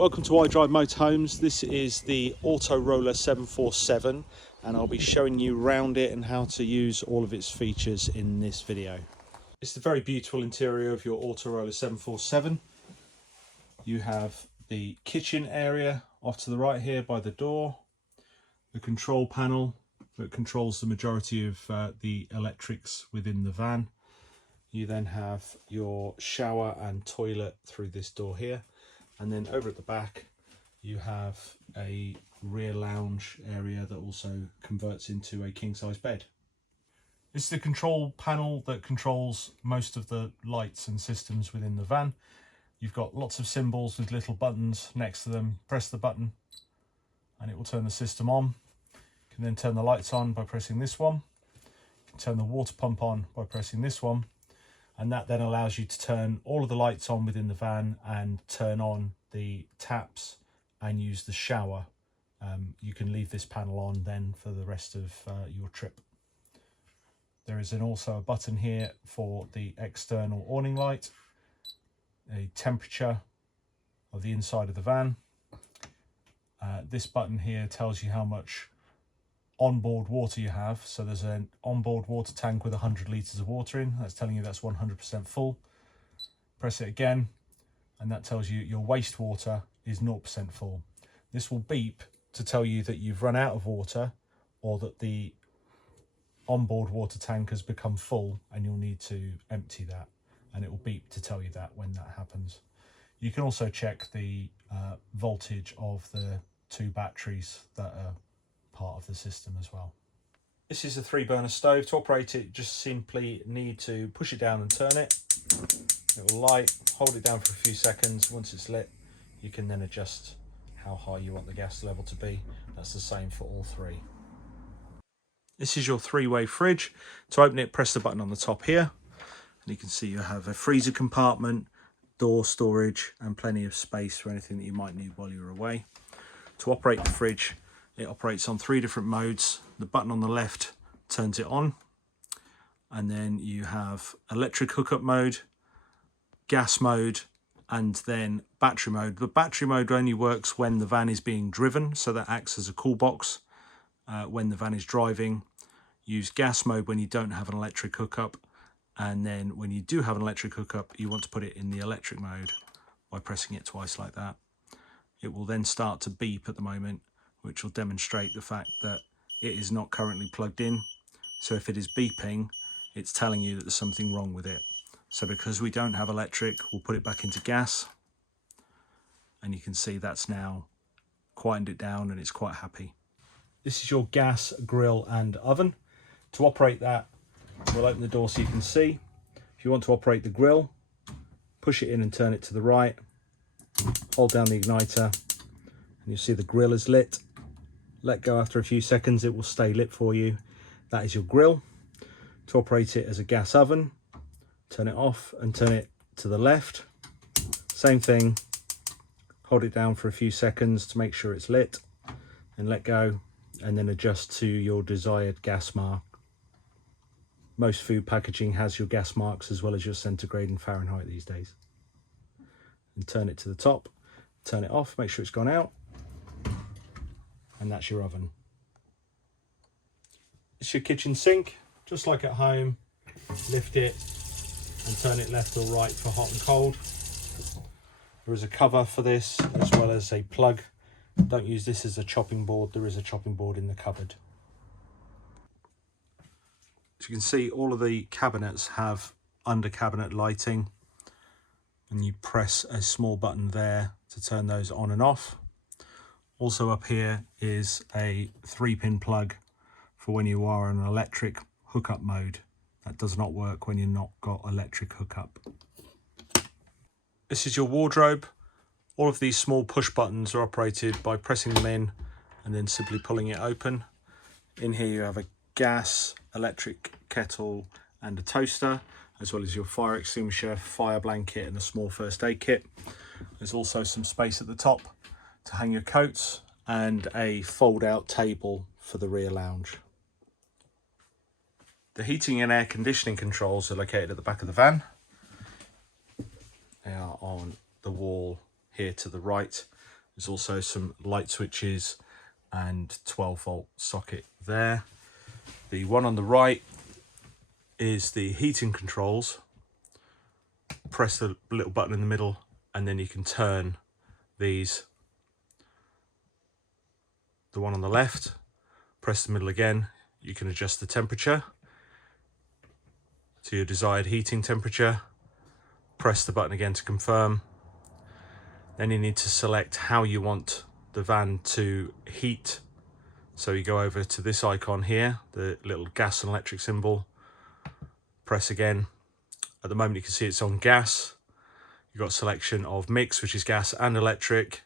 Welcome to iDrive Motorhomes. This is the AutoRoller 747 and I'll be showing you around it and how to use all of its features in this video. It's the very beautiful interior of your AutoRoller 747. You have the kitchen area off to the right here by the door, the control panel that controls the majority of the electrics within the van. You then have your shower and toilet through this door here. And then over at the back, you have a rear lounge area that also converts into a king-size bed. This is the control panel that controls most of the lights and systems within the van. You've got lots of symbols with little buttons next to them. Press the button and it will turn the system on. You can then turn the lights on by pressing this one. You can turn the water pump on by pressing this one. And that then allows you to turn all of the lights on within the van and turn on the taps and use the shower. You can leave this panel on then for the rest of your trip. There is also a button here for the external awning light, a temperature of the inside of the van. This button here tells you how much onboard water you have. So there's an onboard water tank with 100 litres of water in. That's telling you that's 100% full. Press it again and that tells you your wastewater is 0% full. This will beep to tell you that you've run out of water or that the onboard water tank has become full and you'll need to empty that, and it will beep to tell you that when that happens. You can also check the voltage of the two batteries that are part of the system as well. This is a 3-burner stove. To operate it, just simply need to push it down and turn it. It will light. Hold it down for a few seconds. Once it's lit, you can then adjust how high you want the gas level to be. That's the same for all three. This is your 3-way fridge. To open it, press the button on the top here, and you can see you have a freezer compartment, door storage, and plenty of space for anything that you might need while you're away. To operate the fridge, it operates on 3 different modes. The button on the left turns it on, and then you have electric hookup mode, gas mode, and then battery mode. The battery mode only works when the van is being driven, so that acts as a cool box when the van is driving. Use gas mode when you don't have an electric hookup, and then when you do have an electric hookup, you want to put it in the electric mode by pressing it twice like that. It will then start to beep at the moment, which will demonstrate the fact that it is not currently plugged in. So if it is beeping, it's telling you that there's something wrong with it. So because we don't have electric, we'll put it back into gas, and you can see that's now quietened it down and it's quite happy. This is your gas grill and oven. To operate that, we'll open the door so you can see. If you want to operate the grill, push it in and turn it to the right, hold down the igniter, and you'll see the grill is lit. Let go after a few seconds, it will stay lit for you. That is your grill. To operate it as a gas oven, turn it off and turn it to the left. Same thing, hold it down for a few seconds to make sure it's lit, and let go, and then adjust to your desired gas mark. Most food packaging has your gas marks as well as your centigrade and Fahrenheit these days. And turn it to the top, turn it off, make sure it's gone out, and that's your oven. It's your kitchen sink, just like at home. Lift it and turn it left or right for hot and cold. There is a cover for this as well as a plug. Don't use this as a chopping board, there is a chopping board in the cupboard. As you can see, all of the cabinets have under cabinet lighting, and you press a small button there to turn those on and off. Also up here is a 3-pin plug for when you are in an electric hookup mode. That does not work when you're not got electric hookup. This is your wardrobe. All of these small push buttons are operated by pressing them in and then simply pulling it open. In here you have a gas, electric kettle and a toaster, as well as your fire extinguisher, fire blanket and a small first aid kit. There's also some space at the top to hang your coats and a fold out table for the rear lounge. The heating and air conditioning controls are located at the back of the van. They are on the wall here to the right. There's also some light switches and 12-volt socket there. The one on the right is the heating controls. Press the little button in the middle and then you can turn these. The one on the left, press the middle again, you can adjust the temperature to your desired heating temperature. Press the button again to confirm. Then you need to select how you want the van to heat. So you go over to this icon here, the little gas and electric symbol. Press again. At the moment you can see it's on gas. You've got a selection of mix, which is gas and electric.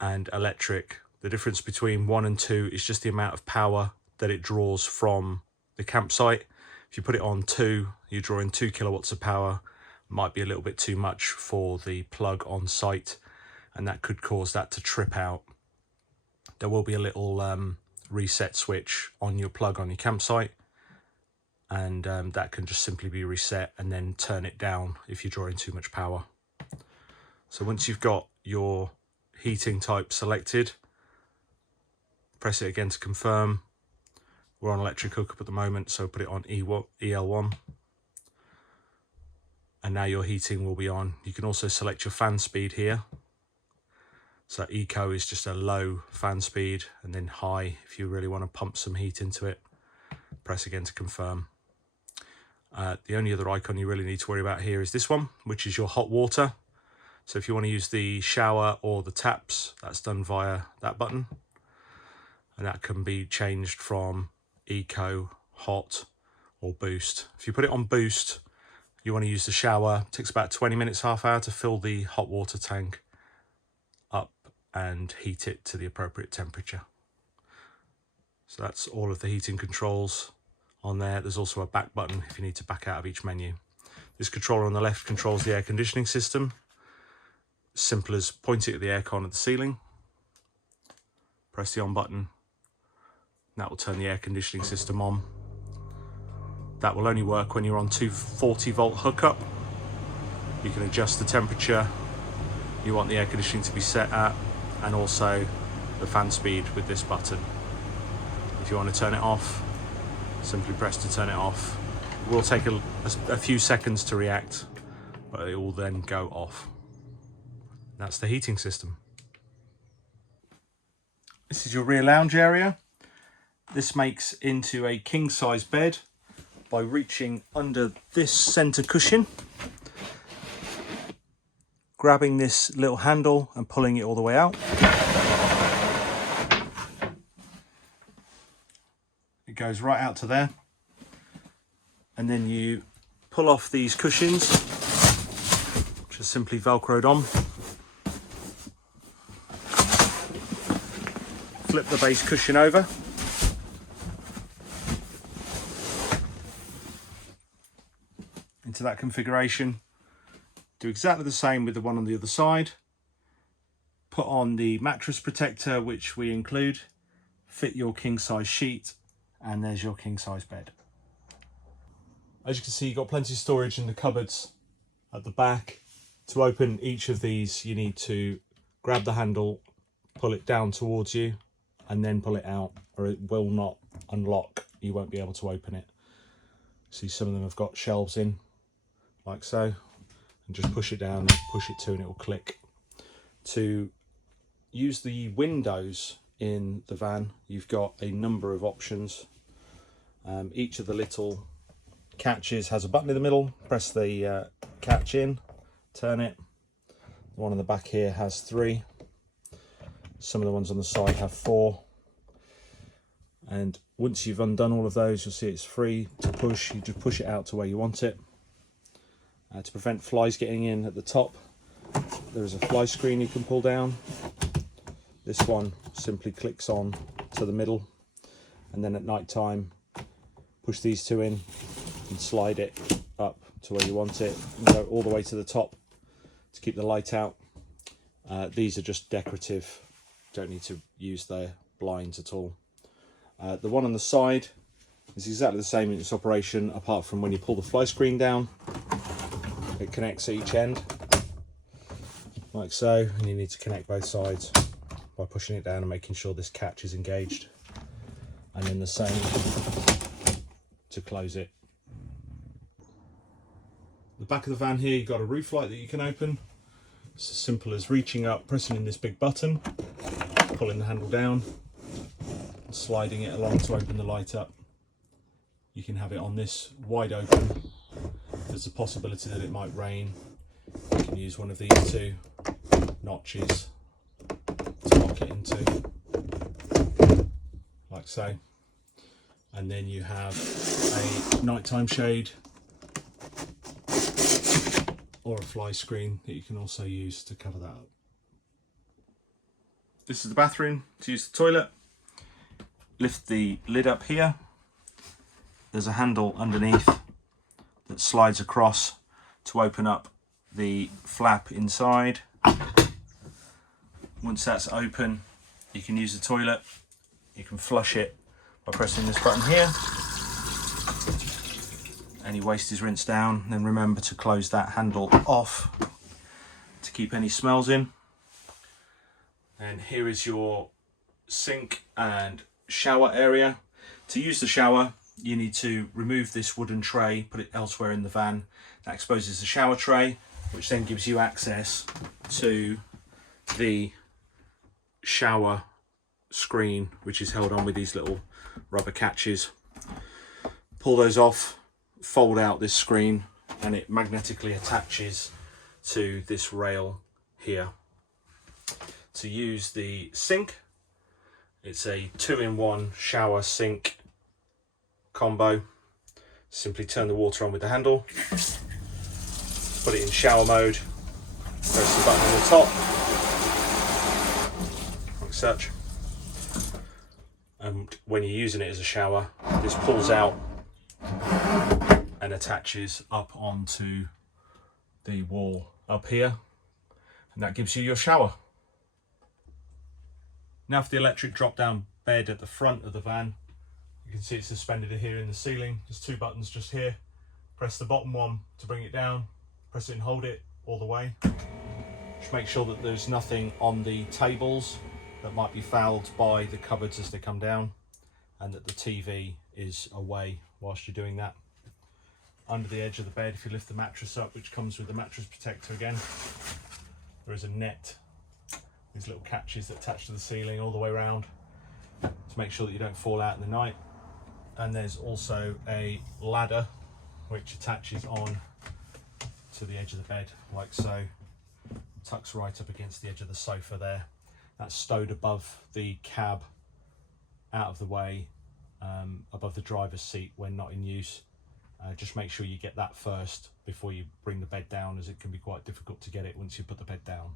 And electric. The difference between 1 and 2 is just the amount of power that it draws from the campsite. If you put it on 2, you're drawing 2 kilowatts of power. Might be a little bit too much for the plug on site, and that could cause that to trip out. There will be a little reset switch on your plug on your campsite, and that can just simply be reset and then turn it down if you're drawing too much power. So once you've got your heating type selected, press it again to confirm. We're on electric hookup at the moment, so put it on EL1. And now your heating will be on. You can also select your fan speed here. So eco is just a low fan speed, and then high if you really want to pump some heat into it. Press again to confirm. The only other icon you really need to worry about here is this one, which is your hot water. So if you want to use the shower or the taps, that's done via that button. And that can be changed from eco, hot, or boost. If you put it on boost, you want to use the shower. It takes about 20 minutes, half hour to fill the hot water tank up and heat it to the appropriate temperature. So that's all of the heating controls on there. There's also a back button if you need to back out of each menu. This controller on the left controls the air conditioning system. Simple as point it at the aircon at the ceiling, press the on button. That will turn the air conditioning system on. That will only work when you're on 240-volt hookup. You can adjust the temperature you want the air conditioning to be set at, and also the fan speed with this button. If you want to turn it off, simply press to turn it off. It will take a few seconds to react, but it will then go off. That's the heating system. This is your rear lounge area. This makes into a king-size bed by reaching under this center cushion, grabbing this little handle and pulling it all the way out. It goes right out to there, and then you pull off these cushions, which are simply velcroed on. Flip the base cushion over. Into that configuration. Do exactly the same with the one on the other side. Put on the mattress protector, which we include. Fit your king size sheet, and there's your king size bed. As you can see, you've got plenty of storage in the cupboards at the back. To open each of these, you need to grab the handle, pull it down towards you, and then pull it out, or it will not unlock. You won't be able to open it. See, some of them have got shelves in, like so, and just push it down, push it to, and it will click. To use the windows in the van, you've got a number of options. Each of the little catches has a button in the middle. Press the catch in, turn it. The one on the back here has 3. Some of the ones on the side have 4. And once you've undone all of those, you'll see it's free to push. You just push it out to where you want it. To prevent flies getting in at the top, there is a fly screen you can pull down. This one simply clicks on to the middle, and then at night time, push these 2 in and slide it up to where you want it, and go all the way to the top to keep the light out. These are just decorative, don't need to use the blinds at all. The one on the side is exactly the same in its operation, apart from when you pull the fly screen down, it connects at each end. like so, and you need to connect both sides by pushing it down and making sure this catch is engaged, and then the same to close it. The back of the van here, you've got a roof light that you can open. It's as simple as reaching up, pressing in this big button, pulling the handle down, and sliding it along to open the light up. You can have it on this wide open. There's a possibility that it might rain. You can use one of these two notches to lock it into, like so. And then you have a nighttime shade or a fly screen that you can also use to cover that up. This is the bathroom to use the toilet. Lift the lid up here. There's a handle underneath that slides across to open up the flap inside. Once that's open, you can use the toilet. You can flush it by pressing this button here. Any waste is rinsed down. Then remember to close that handle off to keep any smells in. And here is your sink and shower area. To use the shower, you need to remove this wooden tray, put it elsewhere in the van. That exposes the shower tray, which then gives you access to the shower screen, which is held on with these little rubber catches. Pull those off, fold out this screen, and it magnetically attaches to this rail here. To use the sink, it's a 2-in-1 shower sink combo. Simply turn the water on with the handle, put it in shower mode, press the button on the top, like such. And when you're using it as a shower, this pulls out and attaches up onto the wall up here, and that gives you your shower. Now for the electric drop down bed at the front of the van. You can see it's suspended here in the ceiling. There's two buttons just here. Press the bottom one to bring it down, press it and hold it all the way. Just make sure that there's nothing on the tables that might be fouled by the cupboards as they come down, and that the TV is away whilst you're doing that. Under the edge of the bed, if you lift the mattress up, which comes with the mattress protector again, there is a net, these little catches that attach to the ceiling all the way around to make sure that you don't fall out in the night. And there's also a ladder which attaches on to the edge of the bed, like so. Tucks right up against the edge of the sofa there. That's stowed above the cab, out of the way, above the driver's seat when not in use. Just make sure you get that first before you bring the bed down, as it can be quite difficult to get it once you put the bed down.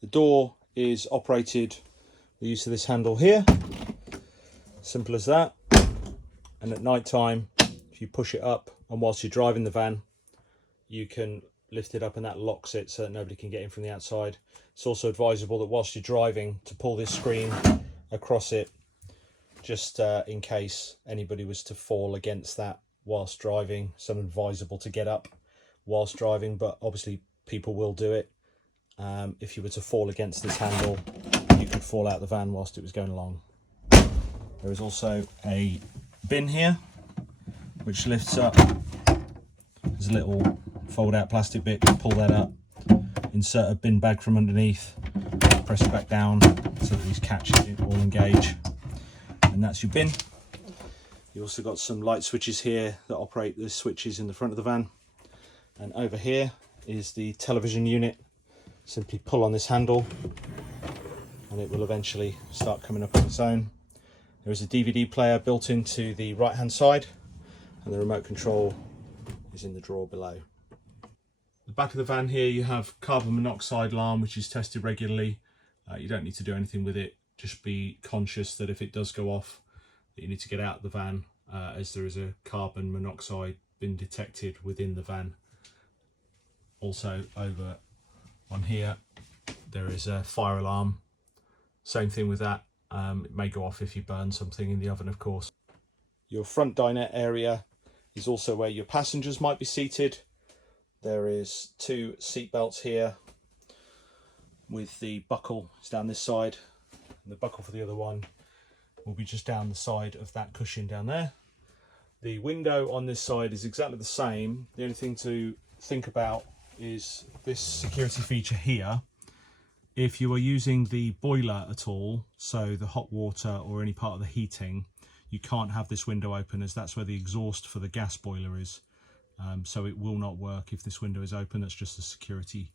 The door is operated with the use of this handle here. Simple as that. And at night time, if you push it up, and whilst you're driving the van, you can lift it up and that locks it so that nobody can get in from the outside. It's also advisable that whilst you're driving, to pull this screen across it, just in case anybody was to fall against that whilst driving. It's advisable to get up whilst driving, but obviously people will do it. If you were to fall against this handle, you could fall out the van whilst it was going along. There is also a bin here which lifts up. There's a little fold out plastic bit, you pull that up, insert a bin bag from underneath, press it back down so that these catches all engage, and that's your bin. You also got some light switches here that operate the switches in the front of the van, and over here is the television unit. Simply pull on this handle and it will eventually start coming up on its own. There is a DVD player built into the right hand side, and the remote control is in the drawer below. The back of the van here, you have carbon monoxide alarm, which is tested regularly. You don't need to do anything with it. Just be conscious that if it does go off, that you need to get out of the van, as there is a carbon monoxide been detected within the van. Also over on here, there is a fire alarm. Same thing with that. It may go off if you burn something in the oven, of course. Your front dinette area is also where your passengers might be seated. There is two seat belts here. with the buckle is down this side, and the buckle for the other one will be just down the side of that cushion down there. The window on this side is exactly the same. The only thing to think about is this security feature here. If you are using the boiler at all, so the hot water or any part of the heating, you can't have this window open, as that's where the exhaust for the gas boiler is. So it will not work if this window is open. That's just a security,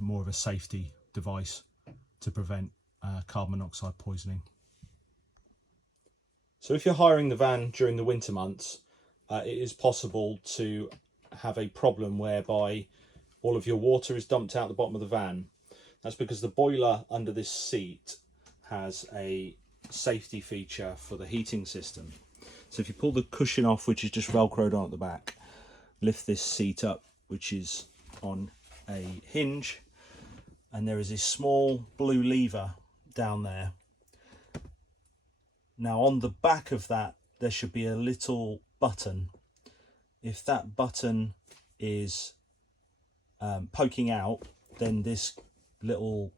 more of a safety device to prevent carbon monoxide poisoning. So if you're hiring the van during the winter months, it is possible to have a problem whereby all of your water is dumped out the bottom of the van. That's because the boiler under this seat has a safety feature for the heating system. So if you pull the cushion off, which is just velcroed on at the back, lift this seat up, which is on a hinge, and there is a small blue lever down there. Now on the back of that, there should be a little button. If that button is poking out, then this little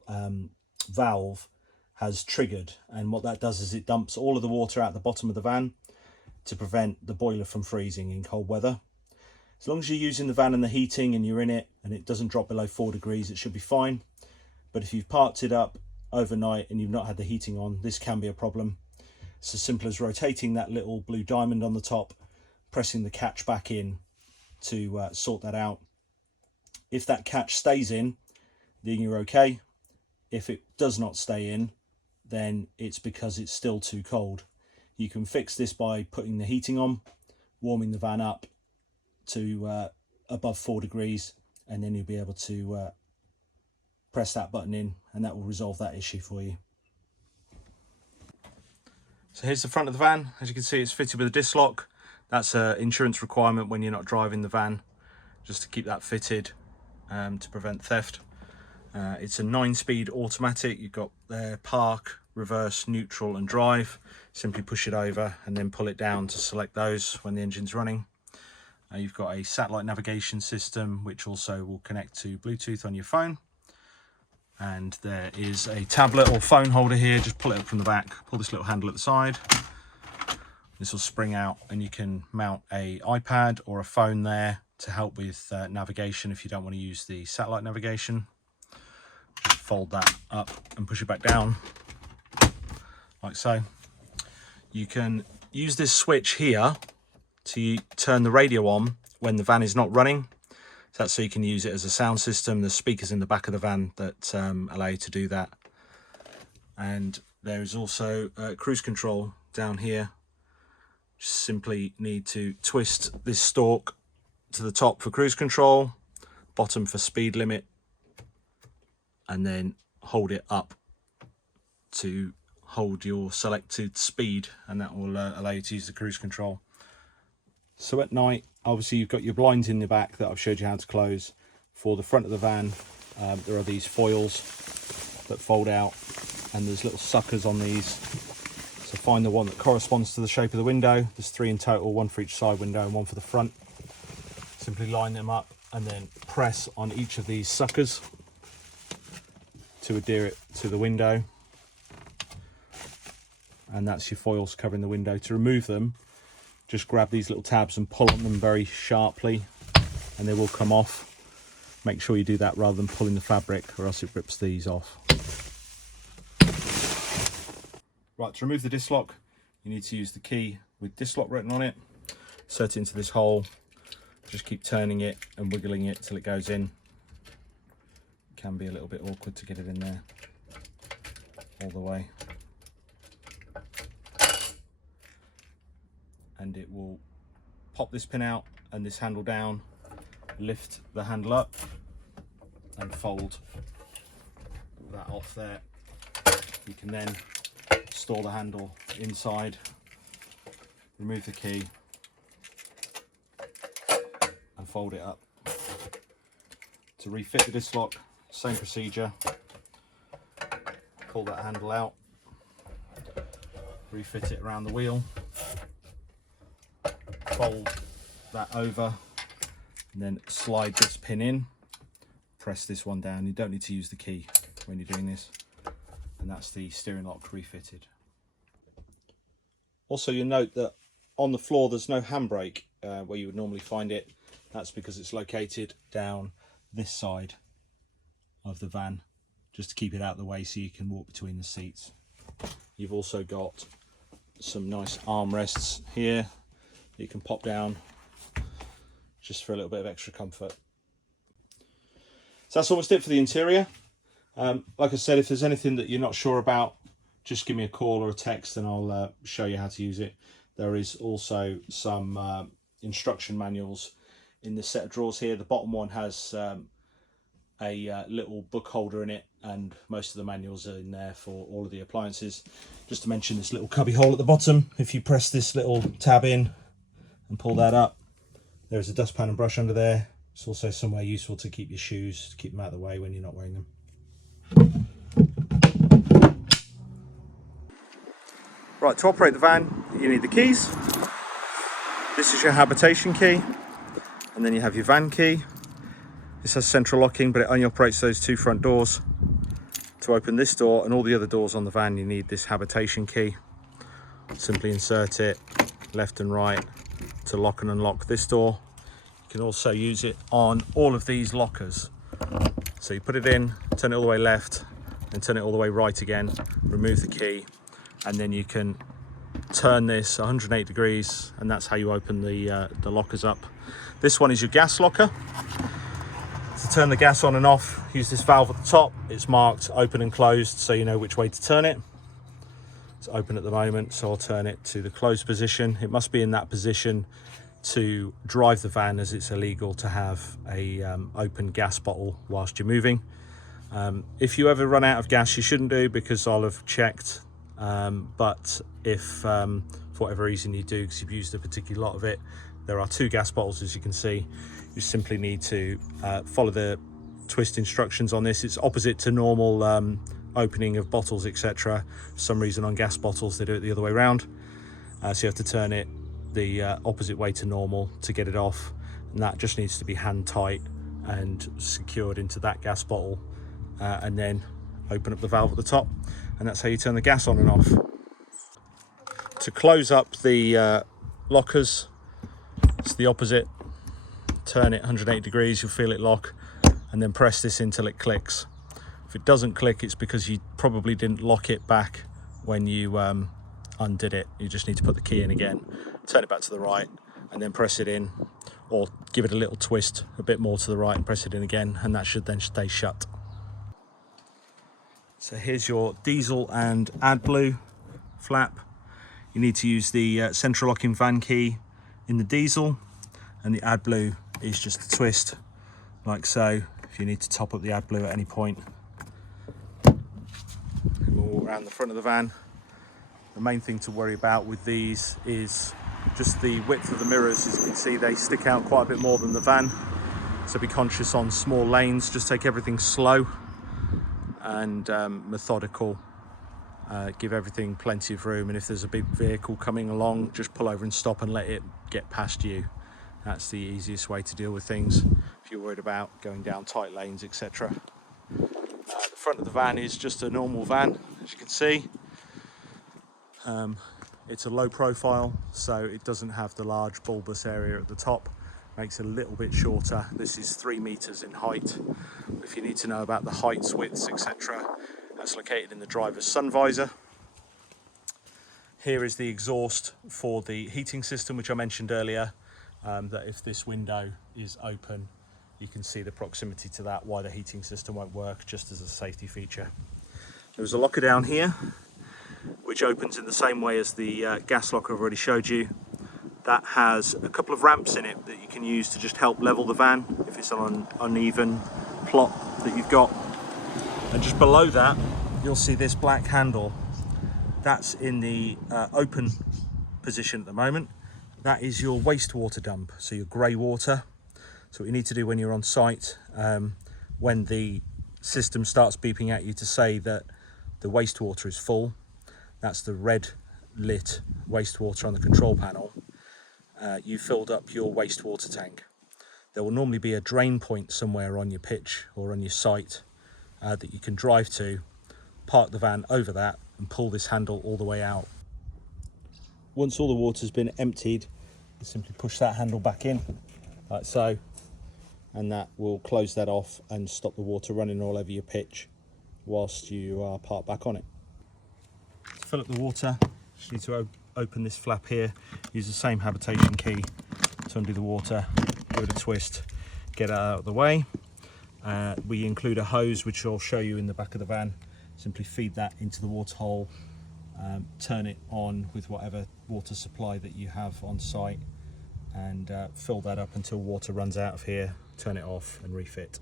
valve has triggered, and what that does is it dumps all of the water out the bottom of the van to prevent the boiler from freezing in cold weather. As long as you're using the van and the heating and you're in it and it doesn't drop below 4 degrees, it should be fine. But if you've parked it up overnight and you've not had the heating on, this can be a problem. It's as simple as rotating that little blue diamond on the top, pressing the catch back in to sort that out. If that catch stays in, then you're okay. If it does not stay in, then it's because it's still too cold. You can fix this by putting the heating on, warming the van up to above 4 degrees, and then you'll be able to press that button in, and that will resolve that issue for you. So here's the front of the van. As you can see, it's fitted with a disc lock. That's an insurance requirement when you're not driving the van, just to keep that fitted to prevent theft. It's a 9-speed automatic. You've got there park, reverse, neutral and drive. Simply push it over and then pull it down to select those when the engine's running. You've got a satellite navigation system, which also will connect to Bluetooth on your phone. And there is a tablet or phone holder here. Just pull it up from the back, pull this little handle at the side. This will spring out and you can mount a iPad or a phone there to help with navigation if you don't want to use the satellite navigation. Just fold that up and push it back down, like so. You can use this switch here to turn the radio on when the van is not running. So that's so you can use it as a sound system. There's speakers in the back of the van that allow you to do that. And there is also cruise control down here. Just simply need to twist this stalk to the top for cruise control, bottom for speed limit, and then hold it up to hold your selected speed, and that will allow you to use the cruise control. So at night, obviously you've got your blinds in the back that I've showed you how to close. For the front of the van, there are these foils that fold out, and there's little suckers on these. So find the one that corresponds to the shape of the window. There's 3 in total, 1 for each side window and 1 for the front. Simply line them up and then press on each of these suckers to adhere it to the window. And that's your foils covering the window. To remove them, just grab these little tabs and pull on them very sharply and they will come off. Make sure you do that rather than pulling the fabric, or else it rips these off. Right, to remove the disc lock, you need to use the key with disc lock written on it. Insert it into this hole. Just keep turning it and wiggling it till it goes in. It can be a little bit awkward to get it in there all the way. And it will pop this pin out and this handle down, lift the handle up and fold that off there. You can then store the handle inside, remove the key and fold it up. To refit the disc lock, same procedure. Pull that handle out, refit it around the wheel, fold that over and then slide this pin in press this one down. You don't need to use the key when you're doing this. And that's the steering lock refitted. Also, you'll note that on the floor there's no handbrake where you would normally find it. That's because it's located down this side of the van, just to keep it out of the way so you can walk between the seats. You've also got some nice armrests here that you can pop down just for a little bit of extra comfort. So that's almost it for the interior. Like I said, if there's anything that you're not sure about, just give me a call or a text and I'll show you how to use it. There is also some instruction manuals in this set of drawers here. The bottom one has a little book holder in it, and most of the manuals are in there for all of the appliances. Just to mention this little cubby hole at the bottom, if you press this little tab in and pull that up, there's a dustpan and brush under there. It's also somewhere useful to keep your shoes, to keep them out of the way when you're not wearing them. Right, to operate the van, you need the keys. This is your habitation key, and then you have your van key. This has central locking, but it only operates those two front doors. To open this door and all the other doors on the van, you need this habitation key. Simply insert it left and right to lock and unlock this door. You can also use it on all of these lockers. So you put it in, turn it all the way left, and turn it all the way right again, remove the key, and then you can turn this 108 degrees, and that's how you open the lockers up. This one is your gas locker. To turn the gas on and off, use this valve at the top. It's marked open and closed, so you know which way to turn it. It's open at the moment, so I'll turn it to the closed position. It must be in that position to drive the van, as it's illegal to have a open gas bottle whilst you're moving. If you ever run out of gas, you shouldn't do, because I'll have checked. But if for whatever reason you do, because you've used a particular lot of it, there are two gas bottles, as you can see. You simply need to follow the twist instructions on this. It's opposite to normal opening of bottles, etc. For some reason on gas bottles they do it the other way around. So you have to turn it the opposite way to normal to get it off, and that just needs to be hand tight and secured into that gas bottle, and then open up the valve at the top, and that's how you turn the gas on and off. To close up the lockers, it's the opposite. Turn it 180 degrees, you'll feel it lock, and then press this until it clicks. If it doesn't click, it's because you probably didn't lock it back when you undid it. You just need to put the key in again, turn it back to the right, and then press it in, or give it a little twist a bit more to the right and press it in again, and that should then stay shut. So here's your diesel and AdBlue flap. You need to use the central locking van key in the diesel, and the AdBlue is just a twist like so, if you need to top up the AdBlue at any point. And we'll walk around the front of the van. The main thing to worry about with these is just the width of the mirrors. As you can see, they stick out quite a bit more than the van, so be conscious on small lanes. Just take everything slow and methodical. Give everything plenty of room, and if there's a big vehicle coming along, just pull over and stop and let it get past you. That's the easiest way to deal with things if you're worried about going down tight lanes, etc. The front of the van is just a normal van, as you can see. It's a low profile, so it doesn't have the large bulbous area at the top. Makes it a little bit shorter. This is 3 meters in height. If you need to know about the heights, widths, etc., that's located in the driver's sun visor. Here is the exhaust for the heating system, which I mentioned earlier, that if this window is open, you can see the proximity to that, why the heating system won't work, just as a safety feature. There's a locker down here, which opens in the same way as the gas locker I've already showed you. That has a couple of ramps in it that you can use to just help level the van if it's on an uneven plot that you've got. And just below that, you'll see this black handle. That's in the open position at the moment. That is your wastewater dump, so your grey water. So what you need to do when you're on site, when the system starts beeping at you to say that the wastewater is full, that's the red lit wastewater on the control panel. You filled up your wastewater tank. there will normally be a drain point somewhere on your pitch or on your site that you can drive to, park the van over that and pull this handle all the way out. Once all the water's been emptied, you simply push that handle back in like so, and that will close that off and stop the water running all over your pitch whilst you are parked back on it. To fill up the water, you just need to open this flap here, use the same habitation key to undo the water, give it a twist, get it out of the way. We include a hose which I'll show you in the back of the van. Simply feed that into the water hole, turn it on with whatever water supply that you have on site, and fill that up until water runs out of here, turn it off and refit.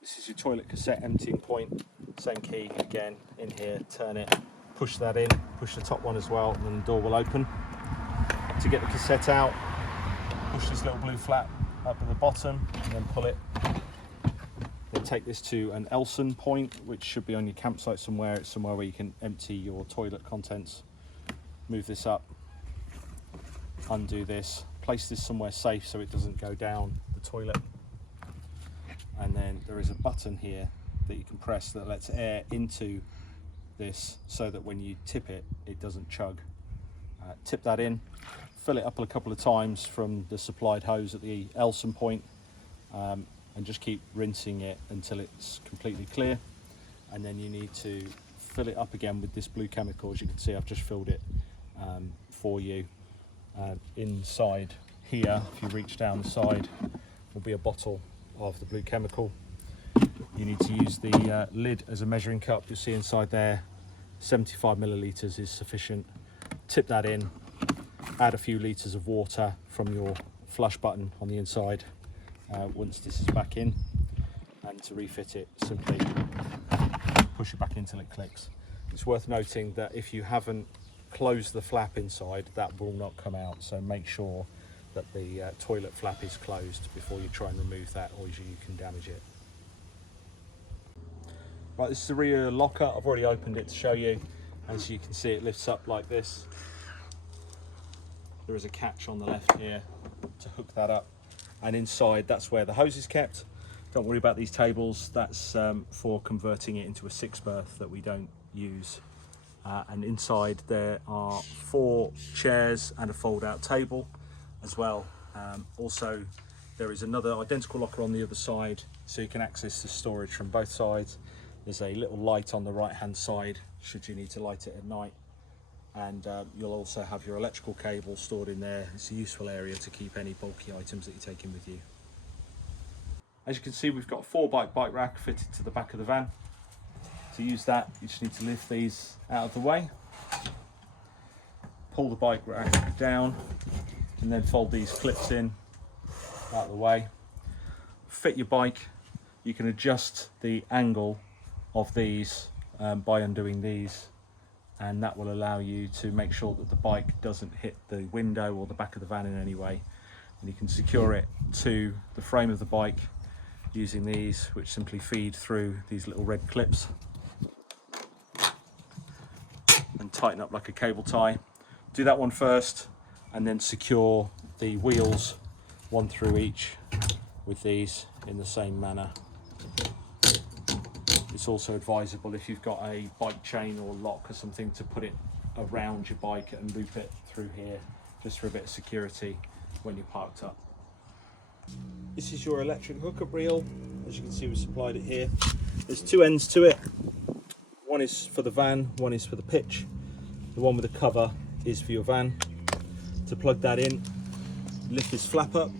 This is your toilet cassette emptying point. Same key again, in here, turn it, push that in, push the top one as well, and then the door will open. To get the cassette out, push this little blue flap up at the bottom and then pull it. Then take this to an Elson point, which should be on your campsite somewhere. It's somewhere where you can empty your toilet contents. Move this up, undo this, place this somewhere safe so it doesn't go down the toilet. And then there is a button here that you can press that lets air into this so that when you tip it, it doesn't chug. Tip that in, fill it up a couple of times from the supplied hose at the Elson point, and just keep rinsing it until it's completely clear. And then you need to fill it up again with this blue chemical. As you can see, I've just filled it for you. Inside here, if you reach down the side, will be a bottle of the blue chemical. You need to use the lid as a measuring cup. You'll see inside there 75 millilitres is sufficient. Tip that in, add a few litres of water from your flush button on the inside once this is back in, and to refit it, simply push it back in until it clicks. It's worth noting that if you haven't closed the flap inside, that will not come out, so make sure that the toilet flap is closed before you try and remove that, or you can damage it. Right, this is the rear locker. I've already opened it to show you. As you can see, it lifts up like this. There is a catch on the left here to hook that up, and inside that's where the hose is kept. Don't worry about these tables, that's for converting it into a 6-berth that we don't use. And inside there are 4 chairs and a fold-out table as well. Also, there is another identical locker on the other side, so you can access the storage from both sides. There's a little light on the right hand side should you need to light it at night, and you'll also have your electrical cable stored in there. It's a useful area to keep any bulky items that you're taking with you. As you can see, we've got a 4-bike rack fitted to the back of the van. To use that, you just need to lift these out of the way, pull the bike rack down, and then fold these clips in out of the way. Fit your bike. You can adjust the angle of these by undoing these, and that will allow you to make sure that the bike doesn't hit the window or the back of the van in any way. And you can secure it to the frame of the bike using these, which simply feed through these little red clips and tighten up like a cable tie. Do that one first, and then secure the wheels, one through each, with these in the same manner. It's also advisable, if you've got a bike chain or lock or something, to put it around your bike and loop it through here, just for a bit of security when you're parked up. This is your electric hookup reel. As you can see, we supplied it here. There's 2 ends to it. One is for the van, one is for the pitch. The one with the cover is for your van. To plug that in, lift this flap up,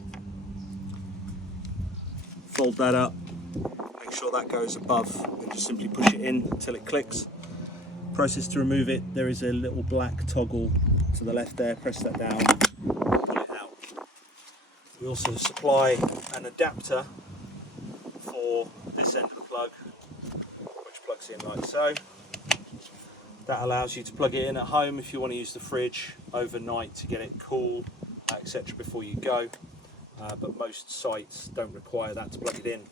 fold that up, make sure that goes above, and just simply push it in until it clicks. Process to remove it, there is a little black toggle to the left there, press that down, pull it out. We also supply an adapter for this end of the plug, which plugs in like so. That allows you to plug it in at home if you want to use the fridge overnight to get it cool, etc. before you go. But most sites don't require that to plug it in.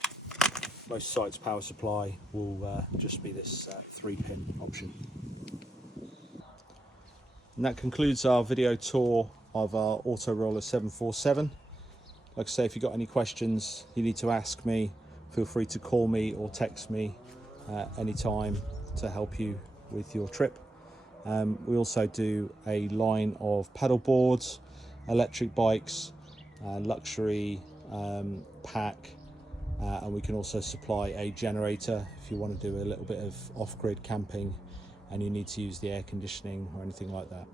Most sites' power supply will just be this 3-pin option. And that concludes our video tour of our AutoRoller 747. Like I say, if you've got any questions you need to ask me, feel free to call me or text me anytime to help you with your trip. We also do a line of pedal boards, electric bikes, luxury pack, and we can also supply a generator if you want to do a little bit of off-grid camping and you need to use the air conditioning or anything like that.